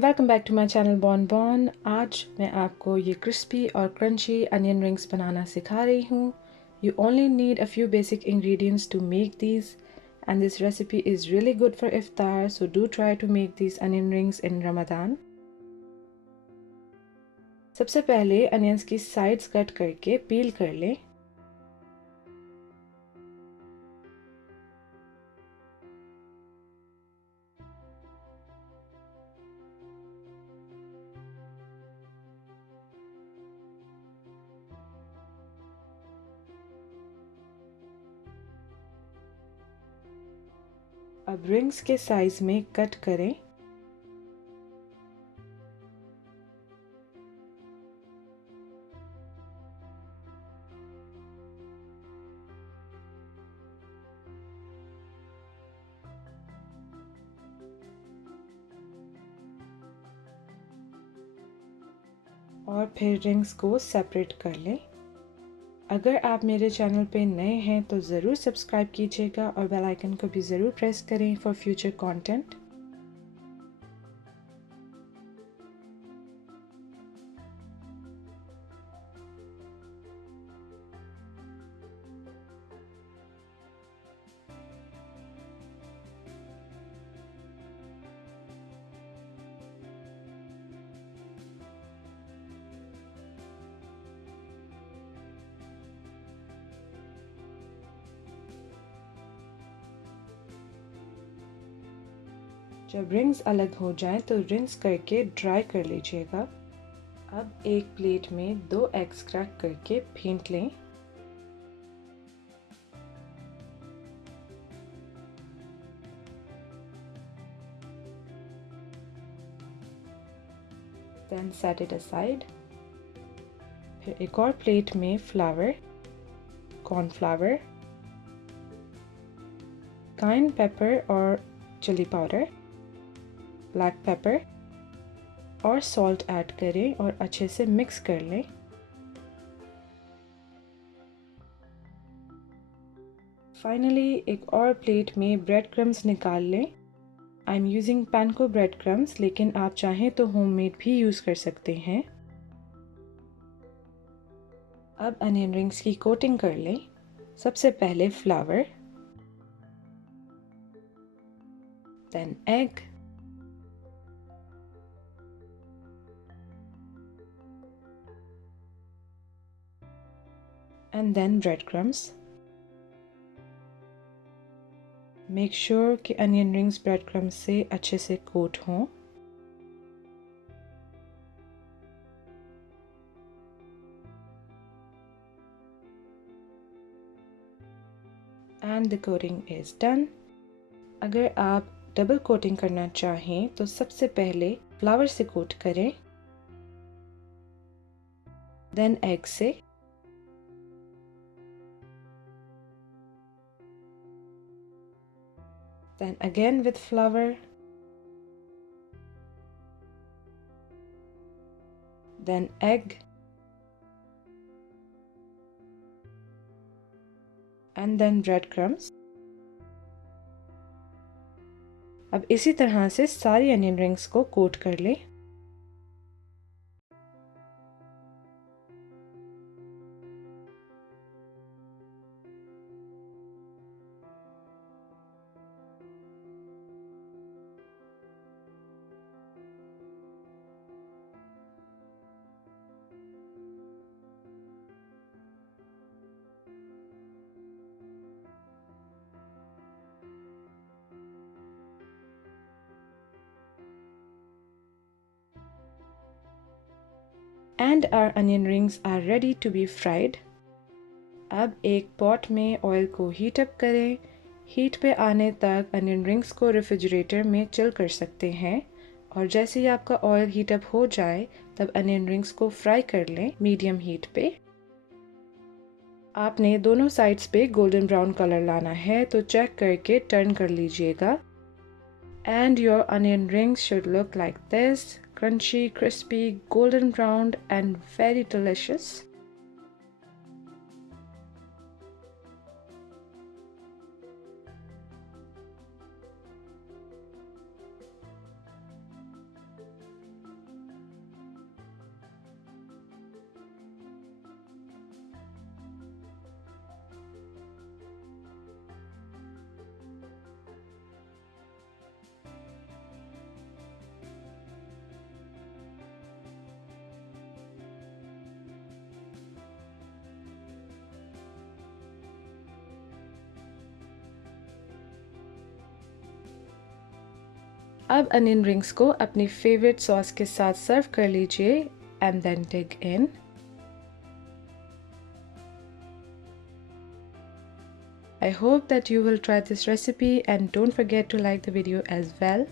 Everyone, welcome back to my channel bon bon. आज मैं आपको ये क्रिस्पी और क्रंची अनियन रिंग्स बनाना सिखा रही हूँ। You only need a few basic ingredients to make these and this recipe is really good for iftar, so do try to make these onion rings in Ramadan. सबसे पहले अनियंस की sides cut करके पील कर लें। अब रिंग्स के साइज में cut करें। और फिर रिंग्स को सेपरेट कर लें। अगर आप मेरे चैनल पे नए हैं तो ज़रूर सब्सक्राइब कीजिएगा और बेल आइकन को भी ज़रूर प्रेस करें फॉर फ्यूचर कंटेंट। जब रिंग्स अलग हो जाएं तो रिंस करके ड्राई कर लीजिएगा। अब एक प्लेट में 2 एग्स क्रैक करके फेंट लें। Then set it aside. फिर एक और प्लेट में फ्लावर, कॉर्नफ्लावर, कायन पेपर और चिली पाउडर, ब्लैक पेपर और सॉल्ट ऐड करें और अच्छे से मिक्स कर लें। फाइनली एक और प्लेट में ब्रेड क्रम्स निकाल लें। I am using पैनको bread crumbs, लेकिन आप चाहें तो होममेड भी यूज़ कर सकते हैं। अब अनियन रिंग्स की कोटिंग कर लें। सबसे पहले flour, then egg, and then breadcrumbs. Make sure कि onion rings breadcrumbs से अच्छे से कोट हों। And the coating is done. अगर आप डबल कोटिंग करना चाहें तो सबसे पहले फ्लावर से कोट करें, देन एग से, then again with flour, then egg, and then breadcrumbs. अब इसी तरह से सारी अनियन रिंग्स को कोट कर लें। And our onion rings are ready to be fried. अब एक पॉट में ऑयल को हीट अप करें। हीट पे आने तक अनियन रिंग्स को रेफ्रिजरेटर में चिल कर सकते हैं और जैसे ही आपका ऑयल हीट अप हो जाए तब अनियन रिंग्स को फ्राई कर लें मीडियम हीट पे। आपने दोनों साइड्स पे गोल्डन ब्राउन कलर लाना है तो चेक करके टर्न कर लीजिएगा। And your onion rings should look like this, crunchy, crispy, golden brown and very delicious. अब अनियन रिंग्स को अपनी फेवरेट सॉस के साथ सर्व कर लीजिए and then dig in. I hope that you will try this recipe and don't forget to like the video as well.